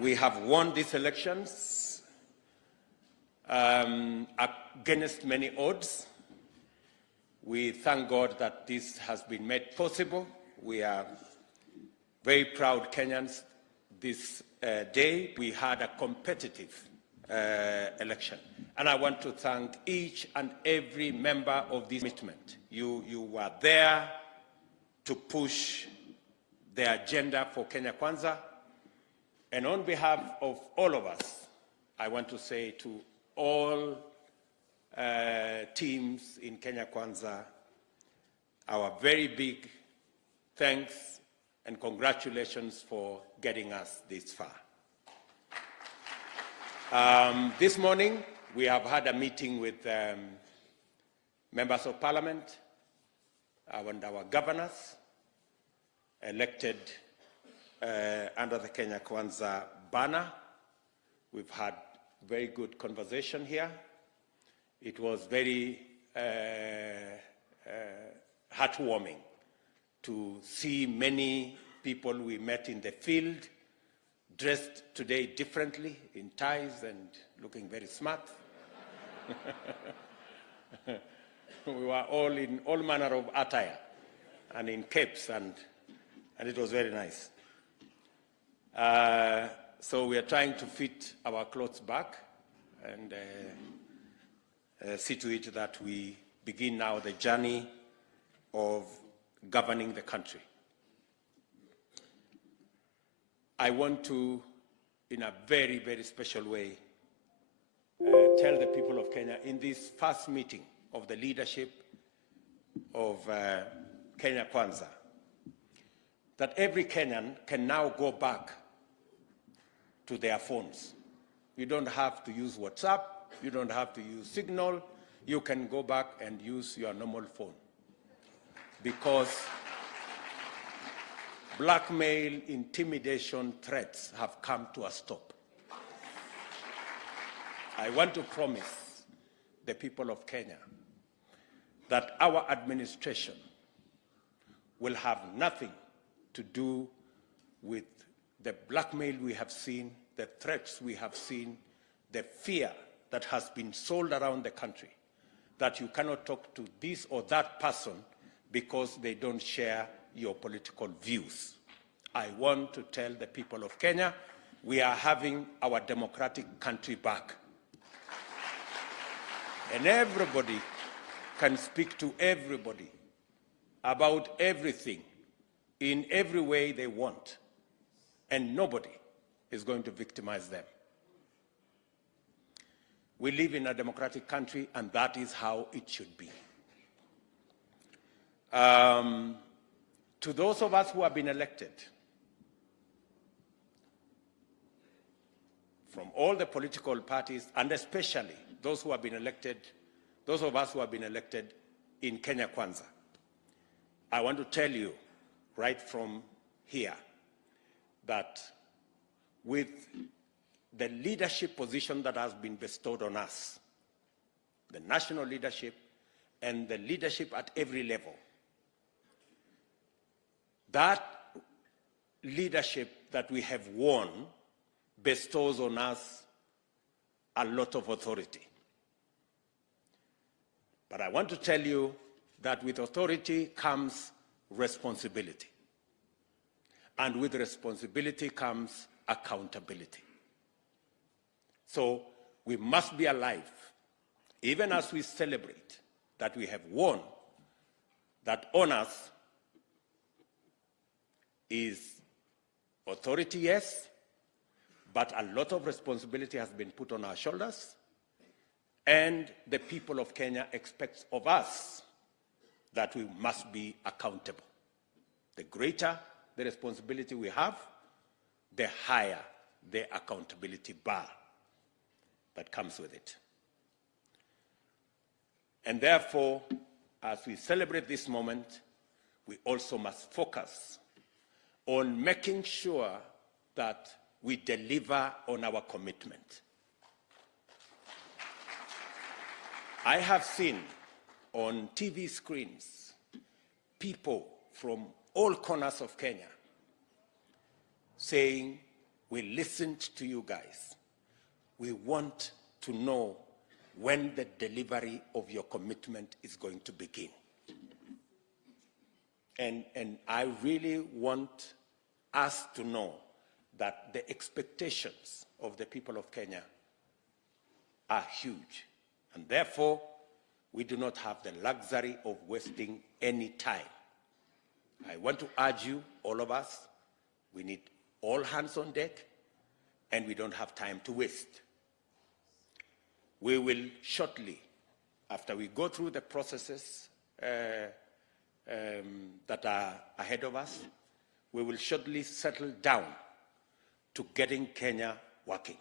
We have won these elections against many odds. We thank God that this has been made possible. We are very proud Kenyans this day. We had a competitive election. And I want to thank each and every member of this commitment. You were there to push the agenda for Kenya Kwanza. And on behalf of all of us, I want to say to all teams in Kenya Kwanza, our very big thanks and congratulations for getting us this far. This morning, we have had a meeting with members of parliament and our governors elected under the Kenya Kwanza banner. We've had very good conversation here. It was very heartwarming to see many people we met in the field dressed today differently in ties and looking very smart. We were all in all manner of attire and in capes, and it was very nice. So we are trying to fit our clothes back and see to it that we begin now the journey of governing the country. I want to, in a very, very special way, tell the people of Kenya in this first meeting of the leadership of Kenya Kwanza that every Kenyan can now go back to their phones. You don't have to use WhatsApp, you don't have to use Signal, you can go back and use your normal phone. Because blackmail, intimidation, threats have come to a stop. I want to promise the people of Kenya that our administration will have nothing to do with the blackmail we have seen, the threats we have seen, the fear that has been sold around the country, that you cannot talk to this or that person because they don't share your political views. I want to tell the people of Kenya, we are having our democratic country back. And everybody can speak to everybody about everything in every way they want, and nobody is going to victimize them. We live in a democratic country, and that is how it should be. To those of us who have been elected, from all the political parties, and especially those who have been elected, those of us who have been elected in Kenya Kwanza, I want to tell you right from here that with the leadership position that has been bestowed on us, the national leadership and the leadership at every level, that leadership that we have won bestows on us a lot of authority. But I want to tell you that with authority comes responsibility. And with responsibility comes accountability. So we must be alive, even as we celebrate that we have won, that on us is authority, yes, but a lot of responsibility has been put on our shoulders, and the people of Kenya expect of us that we must be accountable. The greater the responsibility we have, the higher the accountability bar that comes with it. And therefore, as we celebrate this moment, we also must focus on making sure that we deliver on our commitment. I have seen on TV screens people from all corners of Kenya saying We listened to you guys. We want to know when the delivery of your commitment is going to begin. And I really want us to know that the expectations of the people of Kenya are huge. And therefore, we do not have the luxury of wasting any time. I want to urge you, all of us, we need all hands on deck, and we don't have time to waste. We will shortly, after we go through the processes that are ahead of us, we will shortly settle down to getting Kenya working.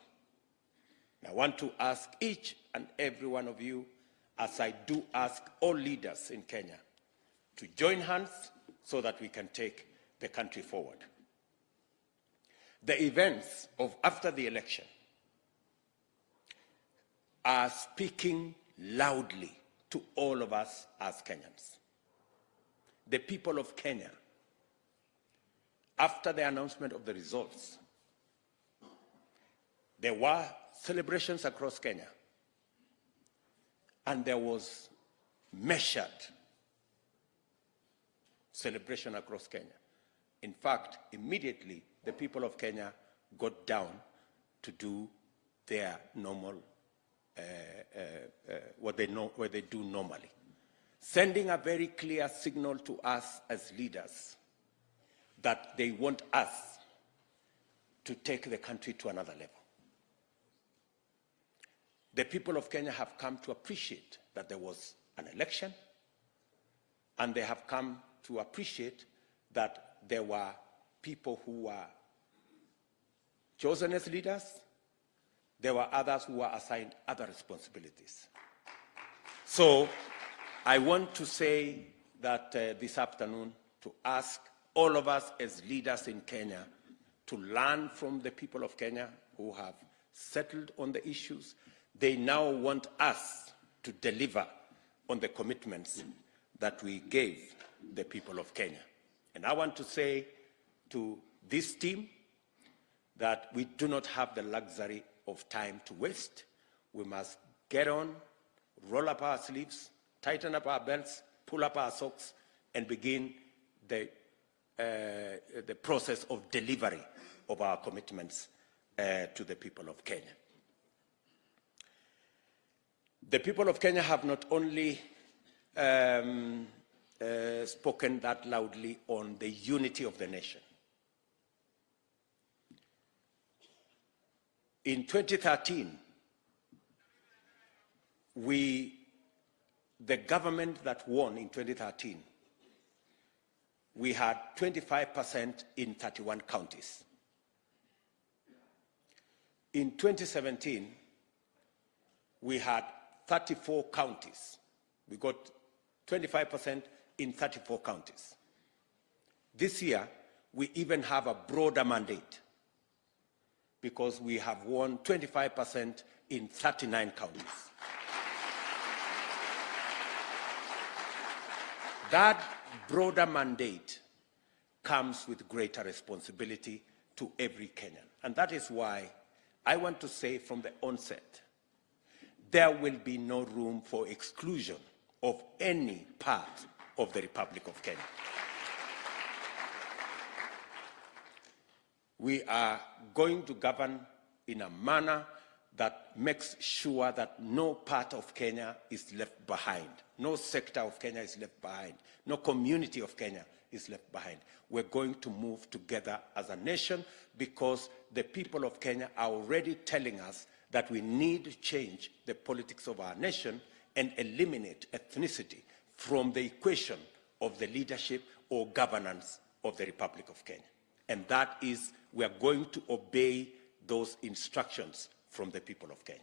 I want to ask each and every one of you, as I do ask all leaders in Kenya, to join hands so that we can take the country forward. The events of after the election are speaking loudly to all of us as Kenyans. The people of Kenya, after the announcement of the results, there were celebrations across Kenya, and there was measured celebration across Kenya. In fact, immediately, the people of Kenya got down to do their normal, what they do normally, sending a very clear signal to us as leaders that they want us to take the country to another level. The people of Kenya have come to appreciate that there was an election, and they have come to appreciate that there were people who were chosen as leaders. There were others who were assigned other responsibilities. So I want to say that this afternoon, to ask all of us as leaders in Kenya to learn from the people of Kenya who have settled on the issues. They now want us to deliver on the commitments that we gave the people of Kenya. And I want to say to this team that we do not have the luxury of time to waste. We must get on, roll up our sleeves, tighten up our belts, pull up our socks, and begin the process of delivery of our commitments to the people of Kenya. The people of Kenya have not only spoken that loudly on the unity of the nation. In 2013, the government that won in 2013, we had 25% in 31 counties. In 2017, we had 34 counties. We got 25% in 34 counties. This year, we even have a broader mandate because we have won 25% in 39 counties. That broader mandate comes with greater responsibility to every Kenyan. And that is why I want to say from the onset, there will be no room for exclusion of any part of the Republic of Kenya. We are going to govern in a manner that makes sure that no part of Kenya is left behind. No sector of Kenya is left behind. No community of Kenya is left behind. We're going to move together as a nation because the people of Kenya are already telling us that we need to change the politics of our nation and eliminate ethnicity from the equation of the leadership or governance of the Republic of Kenya. And that is, we are going to obey those instructions from the people of Kenya.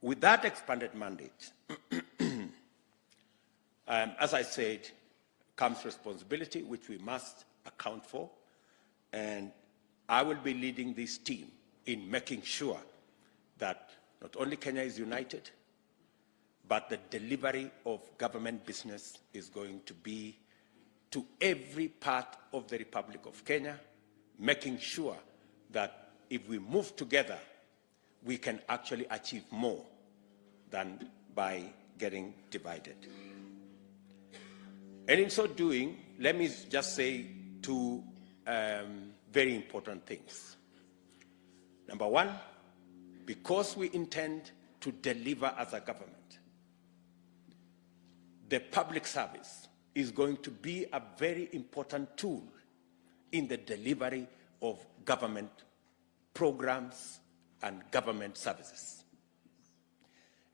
With that expanded mandate, as I said, comes responsibility, which we must account for. And I will be leading this team in making sure that not only Kenya is united, but the delivery of government business is going to be to every part of the Republic of Kenya, making sure that if we move together, we can actually achieve more than by getting divided. And in so doing, let me just say two very important things. Number one, because we intend to deliver as a government, the public service is going to be a very important tool in the delivery of government programs and government services.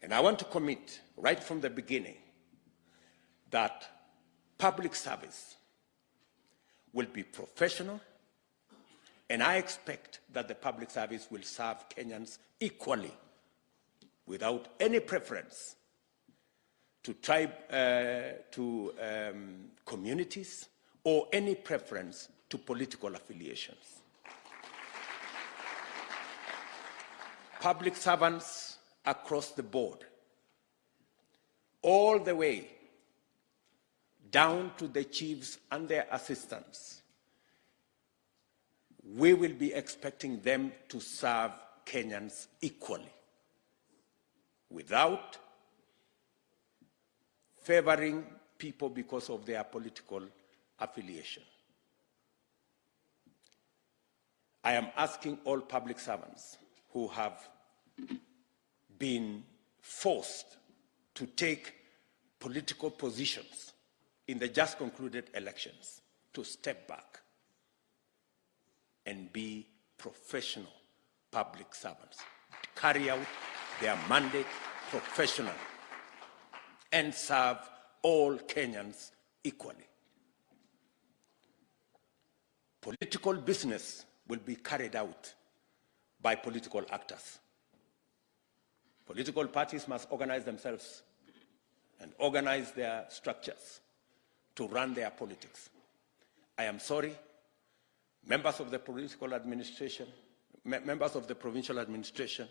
And I want to commit right from the beginning that public service will be professional, and I expect that the public service will serve Kenyans equally, without any preference to tribe, communities, or any preference to political affiliations. Public servants across the board, all the way down to the chiefs and their assistants, we will be expecting them to serve Kenyans equally, without favoring people because of their political affiliation. I am asking all public servants who have been forced to take political positions in the just concluded elections to step back and be professional public servants, to carry out their mandate professionally and serve all Kenyans equally. Political business will be carried out by political actors. Political parties must organize themselves and organize their structures to run their politics. I am sorry, members of the political administration, members of the provincial administration,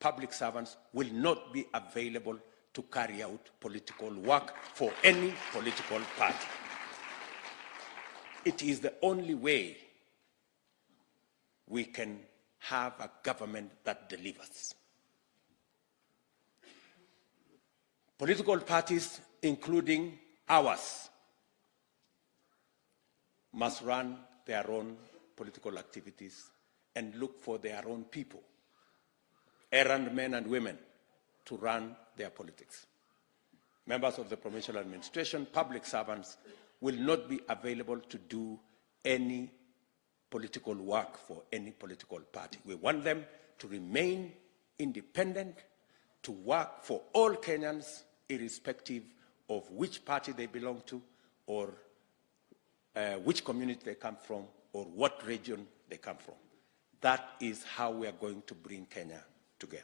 public servants will not be available to carry out political work for any political party. It is the only way we can have a government that delivers. Political parties, including ours, must run their own political activities and look for their own people, errand men and women, to run their politics. Members of the provincial administration, public servants, will not be available to do any political work for any political party. We want them to remain independent, to work for all Kenyans, irrespective of which party they belong to, or which community they come from, or what region they come from. That is how we are going to bring Kenya together.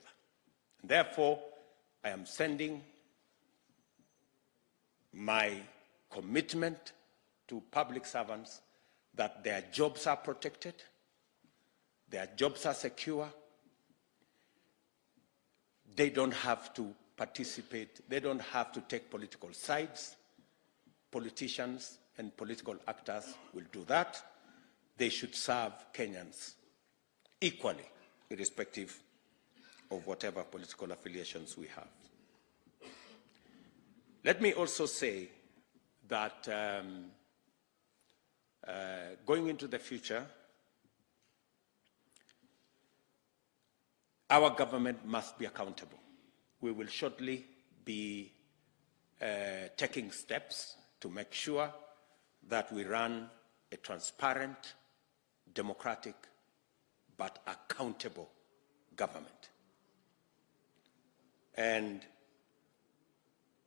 Therefore, I am sending my commitment to public servants that their jobs are protected, their jobs are secure, they don't have to participate, they don't have to take political sides. Politicians and political actors will do that. They should serve Kenyans equally, irrespective of whatever political affiliations we have. Let me also say that going into the future, our government must be accountable. We will shortly be taking steps to make sure that we run a transparent, democratic, but accountable government. And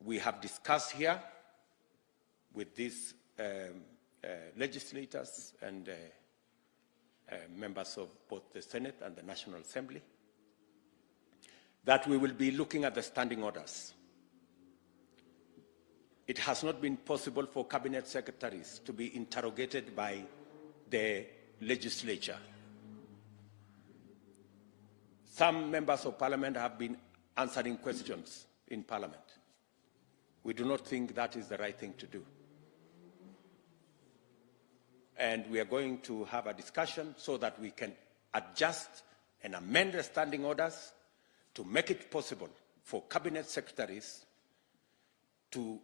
we have discussed here with these legislators and members of both the Senate and the National Assembly that we will be looking at the standing orders. It has not been possible for cabinet secretaries to be interrogated by the legislature. Some members of parliament have been answering questions in parliament. We do not think that is the right thing to do. and we are going to have a discussion so that we can adjust and amend the standing orders to make it possible for cabinet secretaries to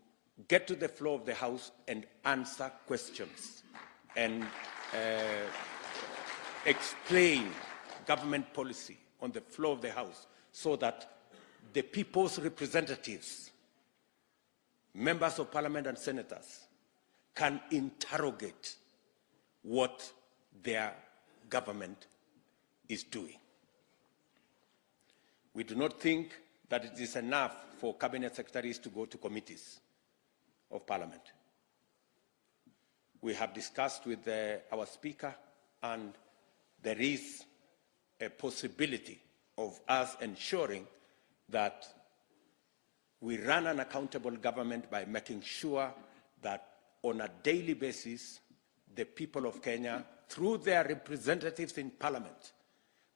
get to the floor of the House and answer questions and explain government policy on the floor of the House so that the people's representatives, members of parliament and senators, can interrogate what their government is doing. We do not think that it is enough for cabinet secretaries to go to committees of parliament. We have discussed with our speaker, and there is a possibility of us ensuring that we run an accountable government by making sure that on a daily basis, the people of Kenya, through their representatives in parliament,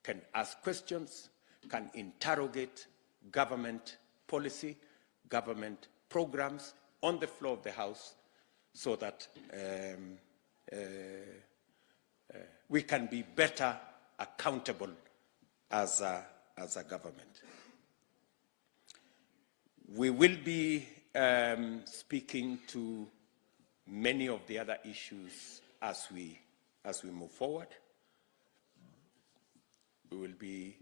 can ask questions, can interrogate government policy, government programs on the floor of the House, so that we can be better accountable as a government. We will be speaking to many of the other issues as we move forward. We will be